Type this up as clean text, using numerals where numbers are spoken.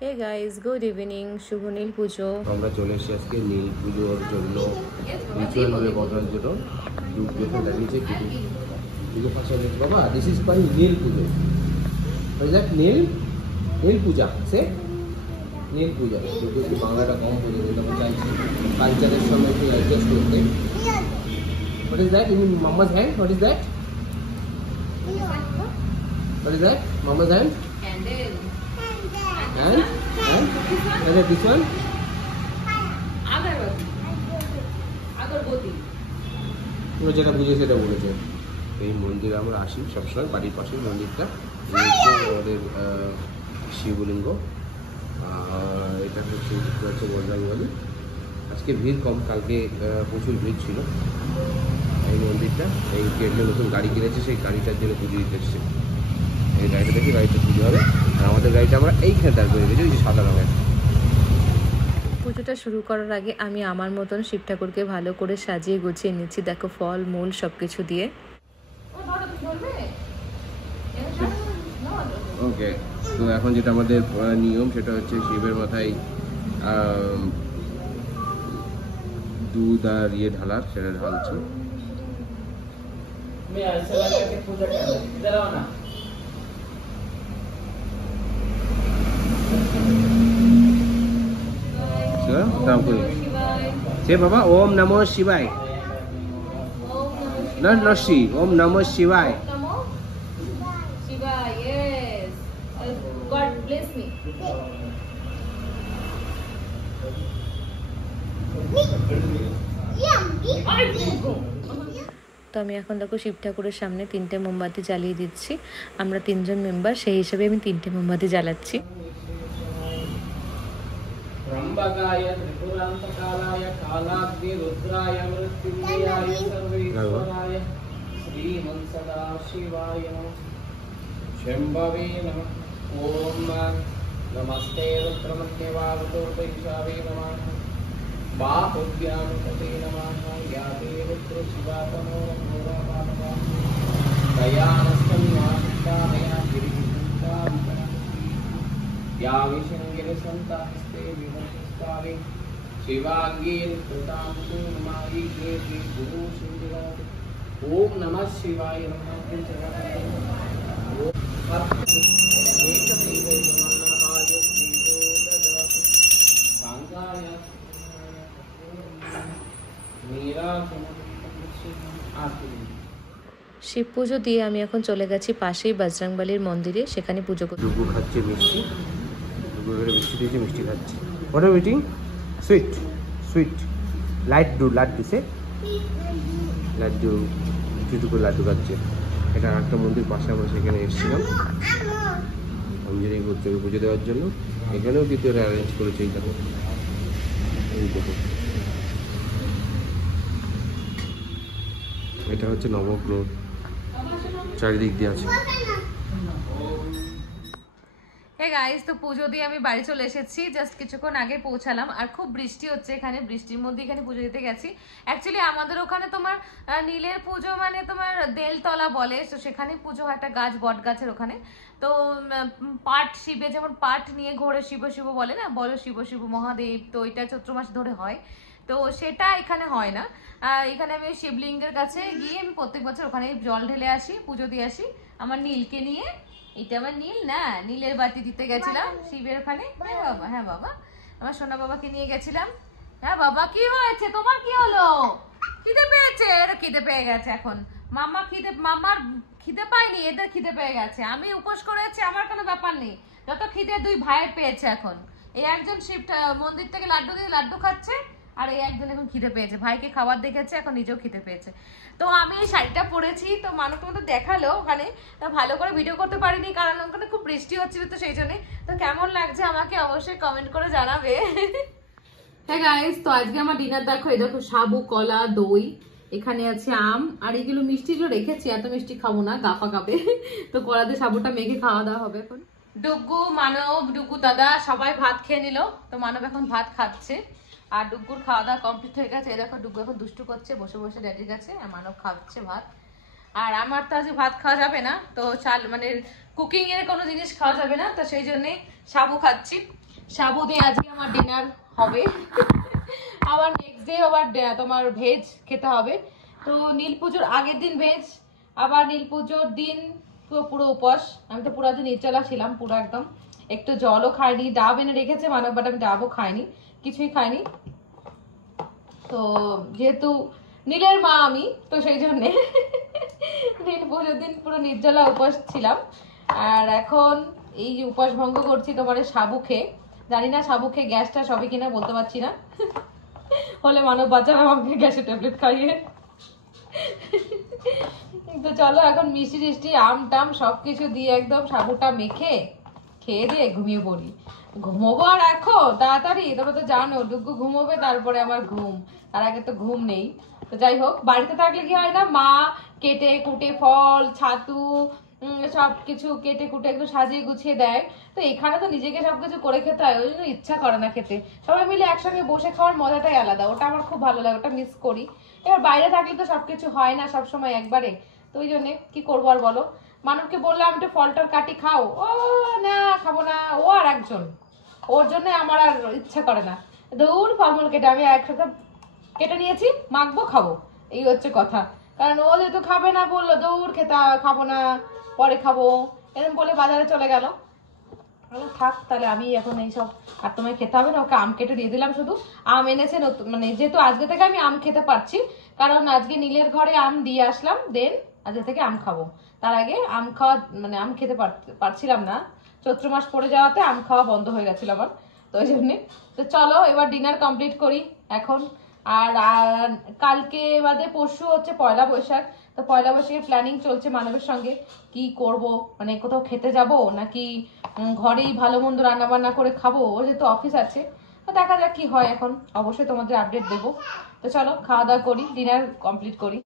হে guys, good evening. শুভ নীল পুজো। আমরা চলে এসেছি আজকে নীল পুজোর জন্য রিচুয়াল ভাবে বদলার জন্য দুধ যখন লাগিয়েছে পুজো ফাঁসা গেছে বাবা। দিস ইজ কল নীল পুজো। নীল নীল পূজা সে নীল পূজা। যদি একটু বাংলাটা কম হয়ে যেতে তখন চাইছি কালচারের সঙ্গে একটু অ্যাডজাস্ট করতে। What is that in mamma's hand? What is that? What is that? Mamma's hand? And this one? পুরো যেটা বুঝে সেটা বলেছে। এই মন্দিরে আমরা আসি সবসময়, বাড়ির পাশেই মন্দিরটা। আমাদের শিবলিঙ্গ, আর এটা হচ্ছে বজরংবলী। আজকে ভিড় কম, কালকে প্রচুর ভিড় ছিল। এই মন্দিরটা, এই কেটলে নতুন গাড়ি কিনেছে, সেই গাড়িটার জন্য পুজো দিতে এসছে। এই গাড়িটা দেখি গাড়িতে পুজো হবে। আর আমাদের গাড়িটা আমরা এইখানে দাঁড় করে রেখেছি, ওই যে সাদা রঙের। পুজোটা শুরু করার আগে আমি আমার মতন শিব ঠাকুরকে ভালো করে সাজিয়ে গুছিয়ে নিচ্ছি। দেখো, ফল মূল সবকিছু দিয়ে। ওকে, তো এখন যেটা আমাদের নিয়ম সেটা হচ্ছে শিবের মাথায় দুধ আর ঢালার, সেটা ঢালছি। से बाबा ओम नमो शिवाय, नरसी ओम नमो शिवाय। তো আমি এখন দেখো শিব ঠাকুরের সামনে 3টে মোমবাতি জ্বালিয়ে দিচ্ছি। আমরা 3জন মেম্বার, সেই হিসেবে আমি 3টে মোমবাতি জ্বালাচ্ছি। त्र्यंबकाय त्रिपुरांतकालाय कालाग्नि रुद्राय मृत्युंजयाय सर्वेश्वराय श्रीमन् सदाशिवाय शंभवे नमः। ओम नमस्ते रुद्रमन्यवावतोर्पैषावे नमः। बाहुभ्यामपते नमः। याते रुद्र शिवातनो नमो दयानस्तन्वासितामया गिरिहिता या विशंगिरसंतास्ते विमोहिस्तावे शिवांगेन कृतां सुमायि केति गुरु सिंहराज। ओम नमः शिवाय नमः। শিব পুজো দিয়ে আমি এখন চলে গেছি পাশেই বজরংবলীর মন্দিরে, সেখানে পুজো করতে। ডুগু খাচ্ছে মিষ্টি, ডুগু মিষ্টি দিয়েছে, মিষ্টি খাচ্ছে। What are eating? Sweet sweet laddu, laddu সে লাড্ডু, দুটো লাড্ডু খাচ্ছে। এটা একটা মন্দির পাশে, আমরা সেখানে এসেছিলাম অঞ্জলি করতে পুজো দেওয়ার জন্য। এখানেও কিন্তু এরা অ্যারেঞ্জ করেছে। এই দেখো, এই দেখো, এটা হচ্ছে নবগ্রহ, চারিদিক দিয়ে আছে। হে গাইস, তো পুজো দিয়ে আমি বাড়ি চলে এসেছি, জাস্ট কিছুক্ষণ আগে পৌঁছালাম। আর খুব বৃষ্টি হচ্ছে এখানে, বৃষ্টির মধ্যে এখানে পুজো দিতে গেছি। অ্যাকচুয়ালি আমাদের ওখানে তোমার নীলের পুজো মানে তোমার বেলতলা বলে, তো সেখানে পুজো হয় একটা গাছ, বট গাছের ওখানে। তো পাট শিবে যেমন পাট নিয়ে ঘোরে শিব শিব বলে না, বলো শিব শিব মহাদেব, তো এটা চৈত্র মাস ধরে হয়। তো সেটা এখানে হয় না। এখানে আমি শিবলিঙ্গের কাছে গিয়ে আমি প্রত্যেক বছর ওখানে জল ঢেলে আসি, পুজো দিয়ে আসি আমার নীলকে নিয়ে। এটা আমার নীল না, নীলের বাতি দিতে গেছিলাম শিবের ওখানে। হ্যাঁ বাবা, হ্যাঁ বাবা, আমার সোনা বাবাকে নিয়ে গেছিলাম। হ্যাঁ বাবা, কি হয়েছে তোমার? কি হলো? খিদে পেয়েছে? এরা খিদে পেয়ে গেছে এখন। মামার খিদে পায়নি, এদের খিদে পেয়ে গেছে। আমি উপোস করেছি, আমার কোনো ব্যাপার নেই। যত খিদে দুই ভাইয়ের পেয়েছে এখন। এই একজন শিব মন্দির থেকে লাড্ডু দিয়ে লাড্ডু খাচ্ছে, আর এই একজন এখন খিদে পেয়েছে, ভাইকে খাবার দেখেছে, এখন নিজেও খিদে পেয়েছে। তো আমি এই শাড়িটা পরেছি, তো মানুষ তোমাদের দেখালো ওখানে, তো ভালো করে ভিডিও করতে পারিনি কারণ ওখানে খুব বৃষ্টি হচ্ছিল, তো সেই জন্যই। তো কেমন লাগছে আমাকে অবশ্যই কমেন্ট করে জানাবে। হ্যাঁ গাইস, তো আজকে আমার ডিনার দেখো, এই দেখো সাবু, কলা, দই, এখানে আছে আম, আর এগুলো মিষ্টিগুলো রেখেছি, এত মিষ্টি খাবো না, গাপা গাবে। তো কলা দিয়ে সাবুটা মেখে খাওয়া দাওয়া হবে এখন। ডুগু, মানব, ডুগু দাদা সবাই ভাত খেয়ে নিল, তো মানব এখন ভাত খাচ্ছে। আর ডুগুর খাওয়া দাওয়া কমপ্লিট হয়ে গেছে। এই দেখো ডুগু এখন দুষ্টু করছে বসে বসে ড্যাডির কাছে, আর মানব খাচ্ছে ভাত। আর আমার তো আজকে ভাত খাওয়া যাবে না, তো চাল মানে কুকিং এর কোনো জিনিস খাওয়া যাবে না, তো সেই জন্যই সাবু খাচ্ছি। সাবু দিয়ে আজকে আমার ডিনার হবে। আবার নেক্সট ডে আবার তোমার ভেজ খেতে হবে। তো নীল পুজোর আগের দিন ভেজ, আবার নীল পুজোর দিন তো পুরো উপোস। আমি তো পুরো দিন নির্জলা ছিলাম, পুরো একদম। একটু জলও খাইনি, ডাব এনে রেখেছে মানব, বাট আমি ডাবও খাইনি, কিছুই খাইনি। তো যেহেতু নীলের মা আমি, তো সেই জন্যে নীল পুজোর দিন পুরো নির্জলা উপোস ছিলাম। আর এখন এই যে উপোস ভঙ্গ করছি তোমার সাবু খেয়ে। জানি না সাবু খেয়ে গ্যাসটা সবই কিনা, বলতে পারছি না। হলে মানব বাঁচাবে আমাকে গ্যাসের ট্যাবলেট খাইয়ে। তো চলো এখন মিষ্টি টিষ্টি আম টাম সবকিছু দিয়ে একদম সাবুটা মেখে খেয়ে দিয়ে ঘুমিয়ে পড়ি। ঘুমোবো আর এখন তাড়াতাড়ি, তবে তো জানো ডুগু ঘুমোবে তারপরে আমার ঘুম, তার আগে তো ঘুম নেই। তো যাই হোক, বাড়িতে থাকলে কি হয় না, মা কেটে কুটে ফল ছাতু সবকিছু কেটে কুটে একটু সাজিয়ে গুছিয়ে দেয়। তো এখানে তো নিজেকে সবকিছু করে খেতে হয়, ওই জন্য ইচ্ছা করে না খেতে। সবাই মিলে একসঙ্গে বসে খাওয়ার মজাটাই আলাদা, ওটা আমার খুব ভালো লাগে, ওটা মিস করি। এবার বাইরে থাকলে তো সবকিছু হয় না সবসময় একবারে, তো ওই জন্যে কি করবো আর বলো। মানবকে বললাম একটু ফলটার কাটি খাও, ও না খাবো না, ও আর একজন, ওর জন্য আমার আর ইচ্ছা করে না। দৌড় ফলমূল কেটে আমি একসাথে কেটে নিয়েছি, মাখবো খাবো, এই হচ্ছে কথা। কারণ ও যেহেতু খাবে না বললো, দৌড় খেতে খাবো না, পরে খাবো, এরকম বলে বাজারে চলে গেল। থাক তাহলে আমি এখন এইসব আর তোমায় খেতে হবে না, ওকে আম কেটে দিয়ে দিলাম। শুধু আম এনেছে নতুন, মানে যেহেতু আজকে থেকে আমি আম খেতে পারছি, কারণ আজকে নীলের ঘরে আম দিয়ে আসলাম, দেন আজকে থেকে আম খাবো। তার আগে আম খাওয়া মানে আম খেতে পারছিলাম না, চৈত্র মাস পড়ে যাওয়াতে আম খাওয়া বন্ধ হয়ে গেছিল আমার, তো ওই জন্যে। তো চলো এবার ডিনার কমপ্লিট করি এখন। আর কালকে বাদে পরশু হচ্ছে পয়লা বৈশাখ। তো পয়লা বৈশাখের প্ল্যানিং চলছে মানবের সঙ্গে, কি করব, মানে কোথাও খেতে যাব নাকি ঘরেই ভালো মন্দ রান্না বান্না করে খাবো, ও যেহেতু অফিস আছে। তো দেখা যাক কি হয় এখন, অবশ্যই তোমাদের আপডেট দেবো। তো চলো খাওয়া দাওয়া করি, ডিনার কমপ্লিট করি।